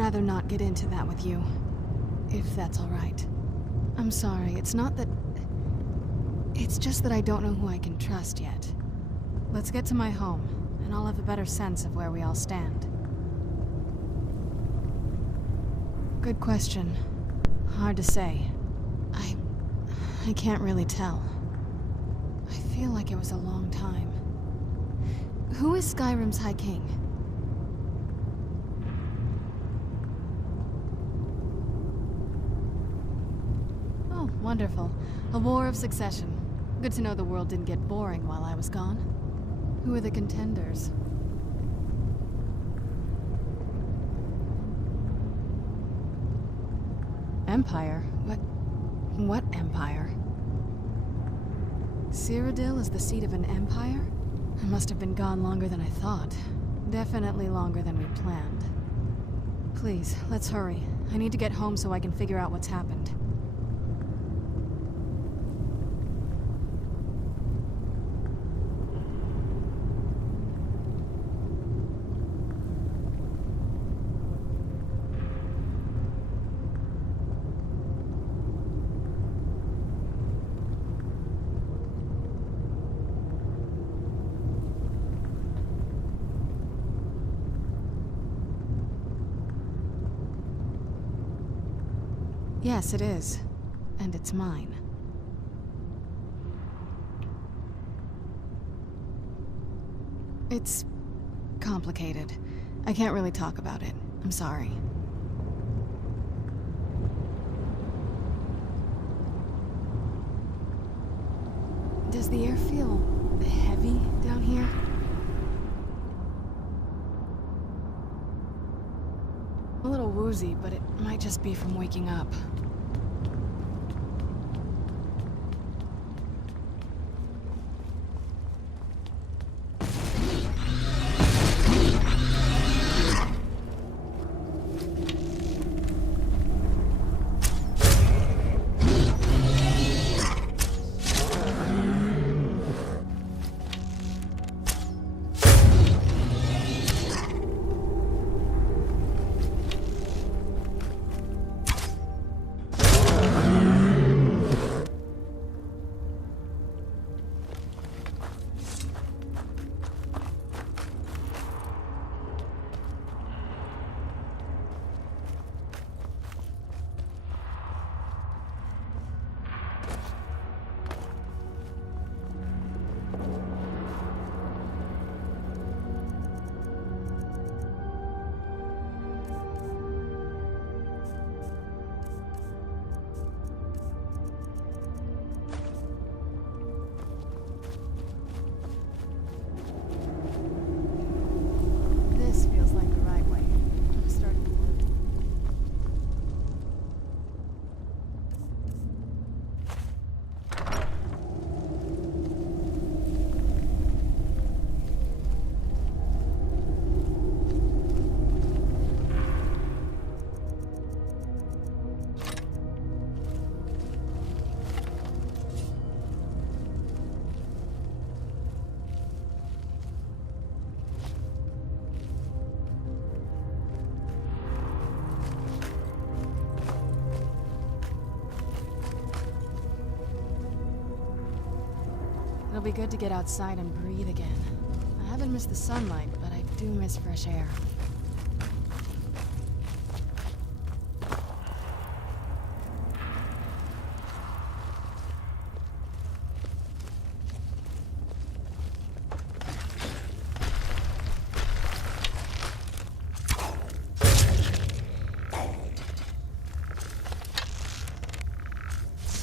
rather not get into that with you, if that's all right. I'm sorry, it's not that... It's just that I don't know who I can trust yet. Let's get to my home, and I'll have a better sense of where we all stand. Good question. Hard to say. I can't really tell. I feel like it was a long time. Who is Skyrim's High King? Oh, wonderful. A war of succession. Good to know the world didn't get boring while I was gone. Who are the contenders? Empire? What empire? Cyrodiil is the seat of an empire? I must have been gone longer than I thought. Definitely longer than we planned. Please, let's hurry. I need to get home so I can figure out what's happened. Yes, it is. And it's mine. It's complicated. I can't really talk about it. I'm sorry. Does the air feel heavy down here? A little woozy, but it might just be from waking up. It'll be good to get outside and breathe again. I haven't missed the sunlight, but I do miss fresh air.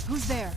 Who's there?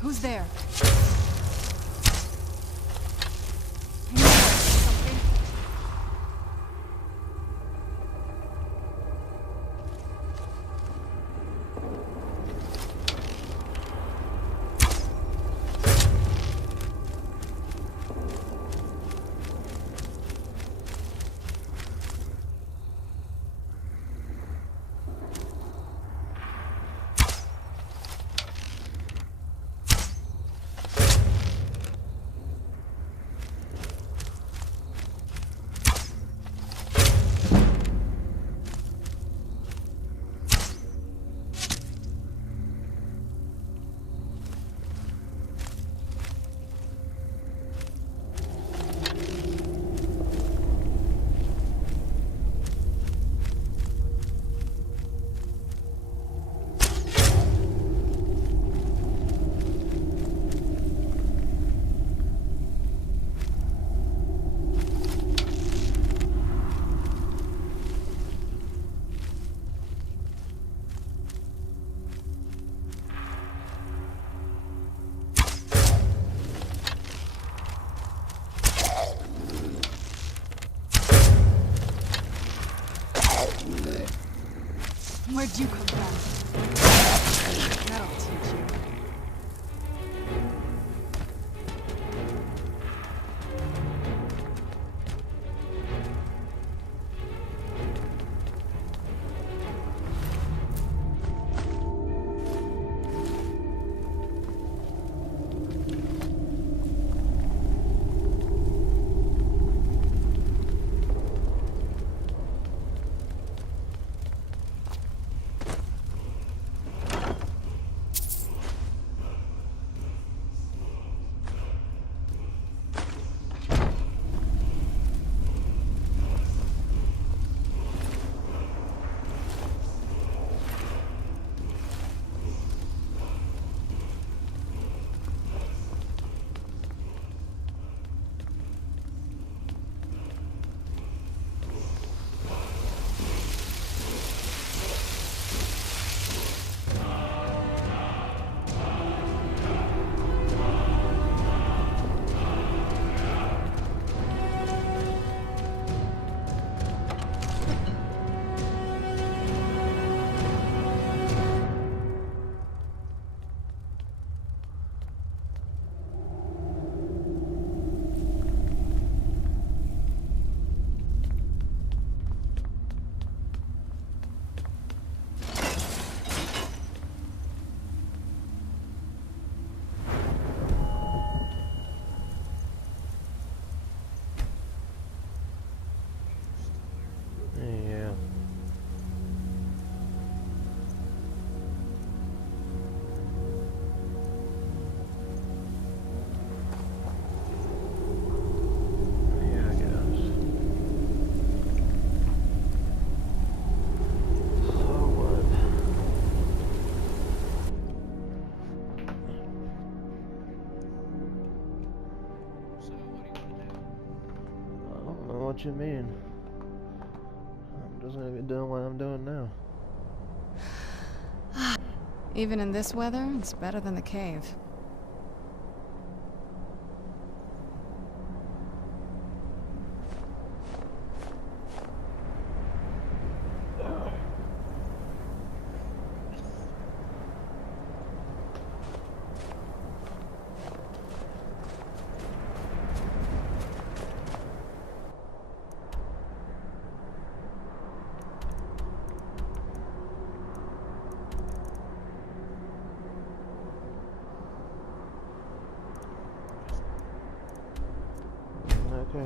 Who's there? Something? Where'd you come from? That'll teach you. What you mean? I'm just gonna be doing what I'm doing now. Even in this weather, it's better than the cave. Okay.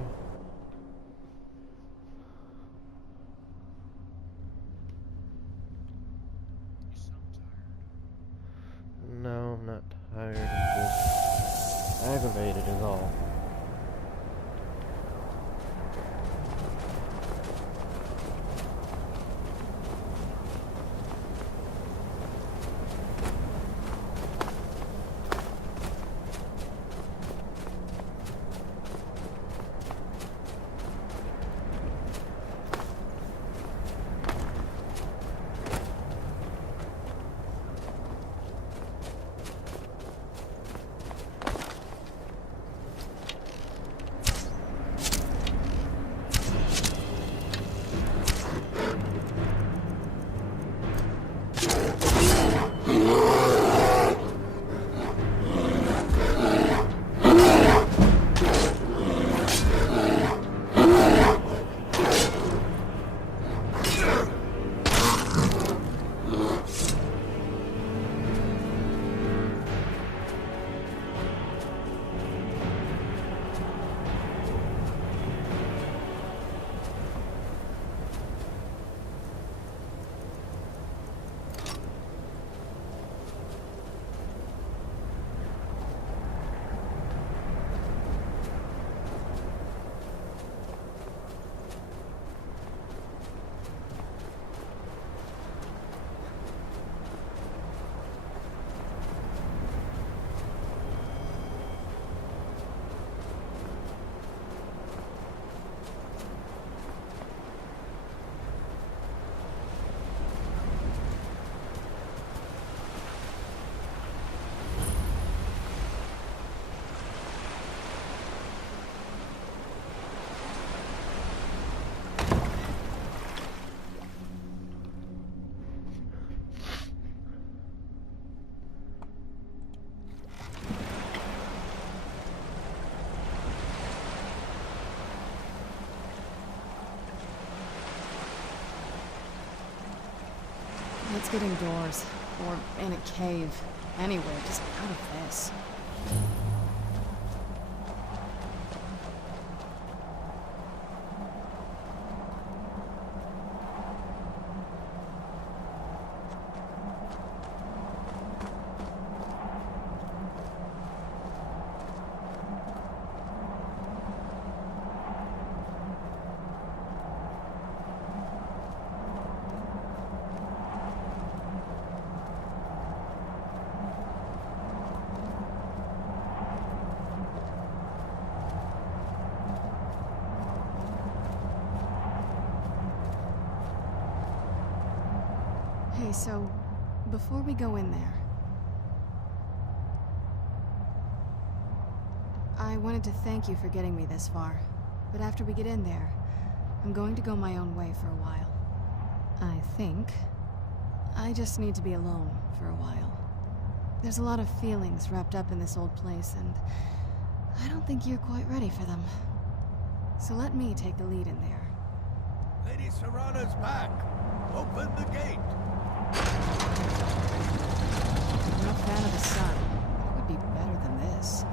No, I'm not tired. I'm just aggravated is all. Let's get indoors. Or in a cave. Anywhere, just out of this. Hey, so, before we go in there, I wanted to thank you for getting me this far, but after we get in there, I'm going to go my own way for a while. I think I just need to be alone for a while. There's a lot of feelings wrapped up in this old place, and I don't think you're quite ready for them. So let me take the lead in there. Lady Serana's back! Open the gate! I'm not a fan of the sun. It would be better than this.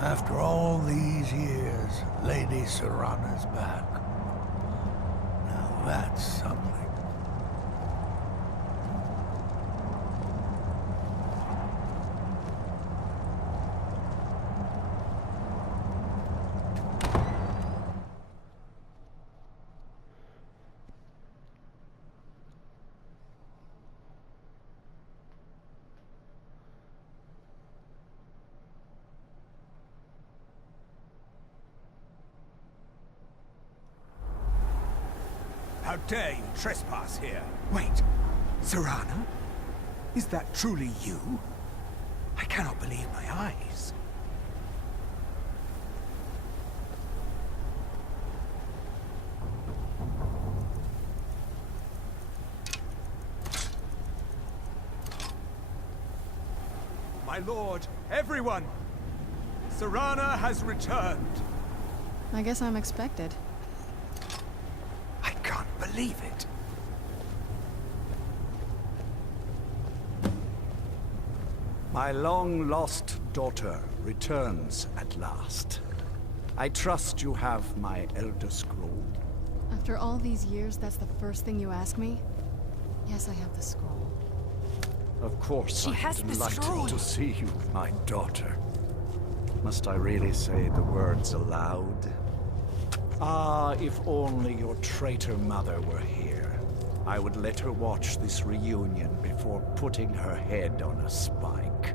After all these years, Lady Serana's back. Now that's something. How dare you trespass here? Wait, Serana? Is that truly you? I cannot believe my eyes. My lord, everyone! Serana has returned. I guess I'm expected. I can't believe it. My long-lost daughter returns at last. I trust you have my Elder Scroll. After all these years, that's the first thing you ask me? Yes, I have the scroll. Of course, She I'm has the delighted scroll. to see you, my daughter. Must I really say the words aloud? Ah, if only your traitor mother were here. I would let her watch this reunion before putting her head on a spike.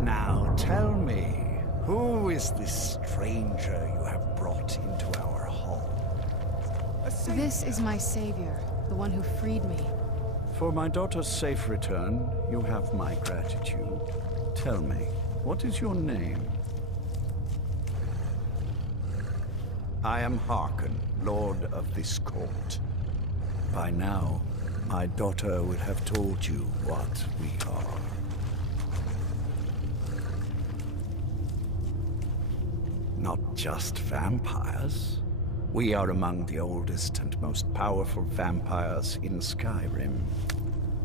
Now tell me, who is this stranger you have brought into our hall? This is my savior, the one who freed me. For my daughter's safe return, you have my gratitude. Tell me, what is your name? I am Harkon, Lord of this court. By now, my daughter would have told you what we are. Not just vampires. We are among the oldest and most powerful vampires in Skyrim.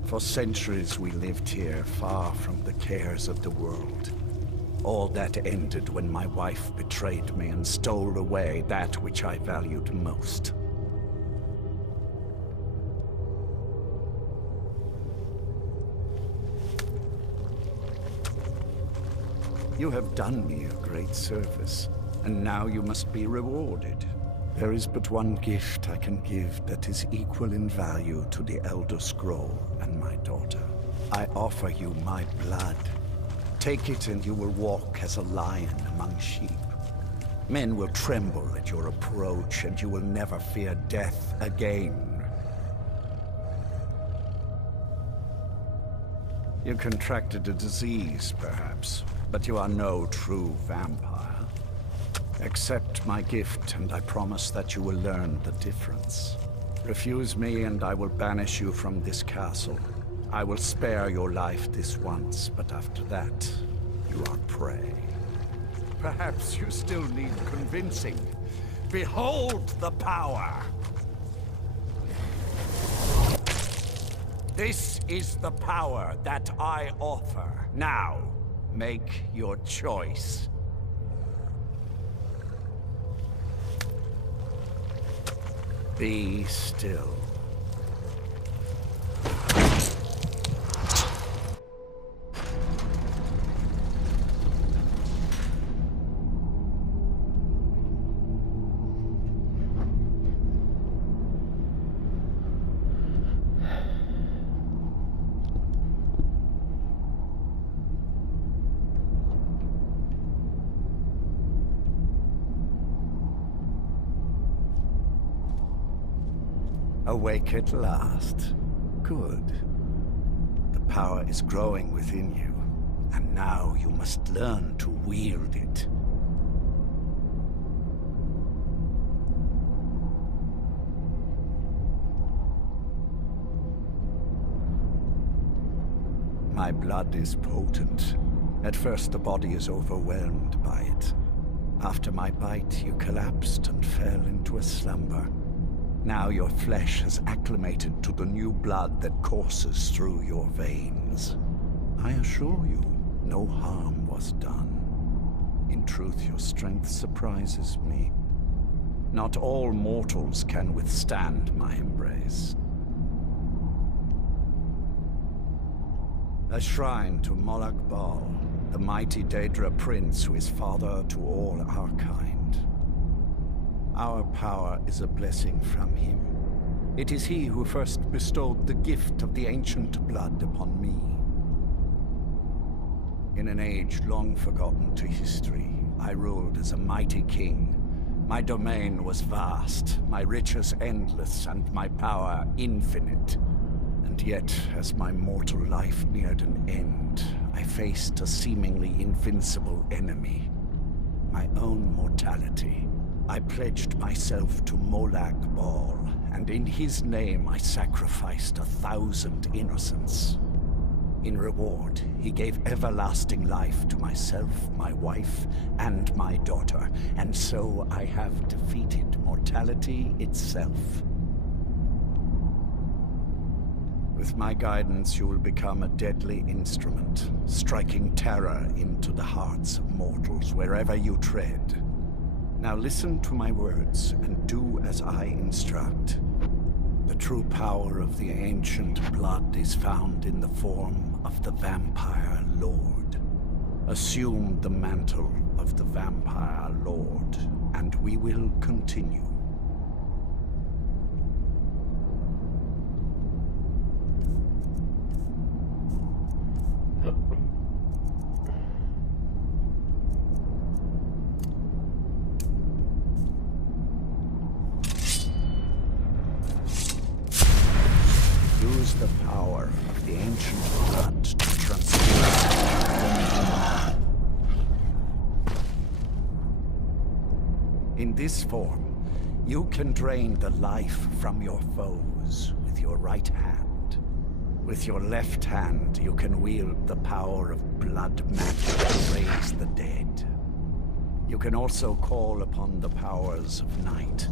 For centuries we lived here, far from the cares of the world. All that ended when my wife betrayed me and stole away that which I valued most. You have done me a great service, and now you must be rewarded. There is but one gift I can give that is equal in value to the Elder Scroll and my daughter. I offer you my blood. Take it and you will walk as a lion among sheep. Men will tremble at your approach and you will never fear death again. You contracted a disease, perhaps, but you are no true vampire. Accept my gift, and I promise that you will learn the difference. Refuse me, and I will banish you from this castle. I will spare your life this once, but after that, you are prey. Perhaps you still need convincing. Behold the power! This is the power that I offer. Now, make your choice. Be still. Awake at last. Good. The power is growing within you, and now you must learn to wield it. My blood is potent. At first the body is overwhelmed by it. After my bite, you collapsed and fell into a slumber. Now your flesh has acclimated to the new blood that courses through your veins. I assure you, no harm was done. In truth, your strength surprises me. Not all mortals can withstand my embrace. A shrine to Molag Bal, the mighty Daedra prince who is father to all our kind. Our power is a blessing from him. It is he who first bestowed the gift of the ancient blood upon me. In an age long forgotten to history, I ruled as a mighty king. My domain was vast, my riches endless, and my power infinite. And yet, as my mortal life neared an end, I faced a seemingly invincible enemy. My own mortality. I pledged myself to Molag Bal, and in his name I sacrificed 1,000 innocents. In reward, he gave everlasting life to myself, my wife, and my daughter, and so I have defeated mortality itself. With my guidance, you will become a deadly instrument, striking terror into the hearts of mortals wherever you tread. Now listen to my words, and do as I instruct. The true power of the ancient blood is found in the form of the Vampire Lord. Assume the mantle of the Vampire Lord, and we will continue. Use the power of the ancient blood to transform. In this form, you can drain the life from your foes with your right hand. With your left hand, you can wield the power of blood magic to raise the dead. You can also call upon the powers of night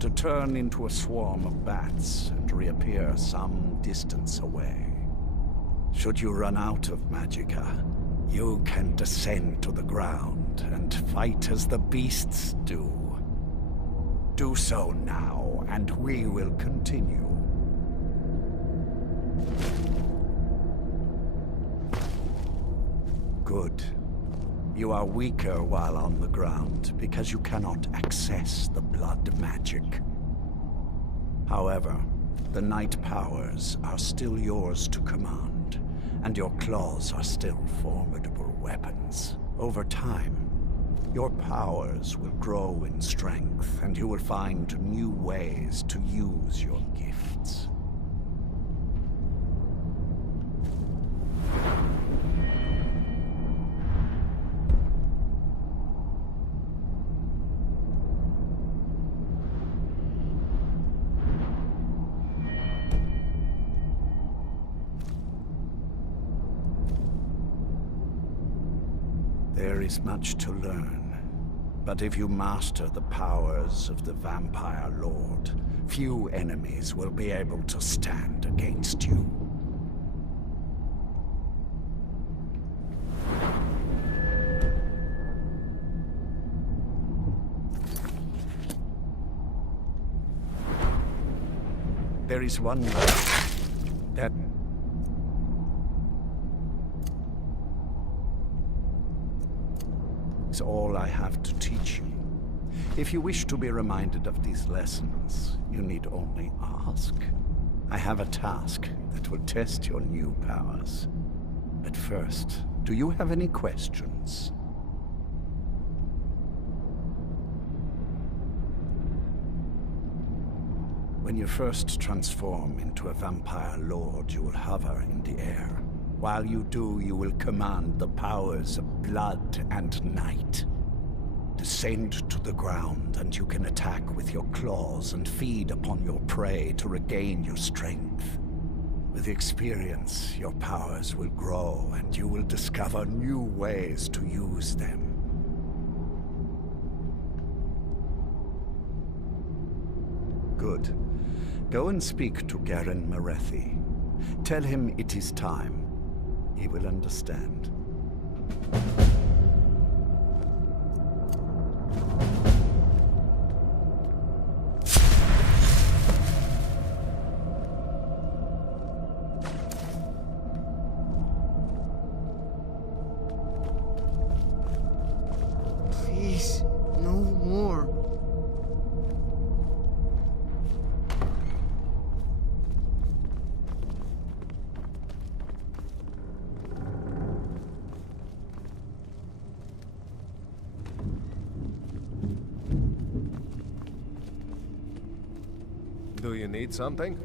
to turn into a swarm of bats and reappear some distance away. Should you run out of magicka, you can descend to the ground and fight as the beasts do. Do so now, and we will continue. Good. You are weaker while on the ground, because you cannot access the blood magic. However, the night powers are still yours to command, and your claws are still formidable weapons. Over time, your powers will grow in strength, and you will find new ways to use your gifts. There is much to learn. But if you master the powers of the Vampire Lord, few enemies will be able to stand against you. There is one that... is all I have to teach you. If you wish to be reminded of these lessons, you need only ask. I have a task that will test your new powers. But first, do you have any questions? When you first transform into a vampire lord, you will hover in the air. While you do, you will command the powers of blood and night. Descend to the ground, and you can attack with your claws and feed upon your prey to regain your strength. With experience, your powers will grow, and you will discover new ways to use them. Good. Go and speak to Garen Marethi. Tell him it is time. He will understand. Please, no more. Do you need something?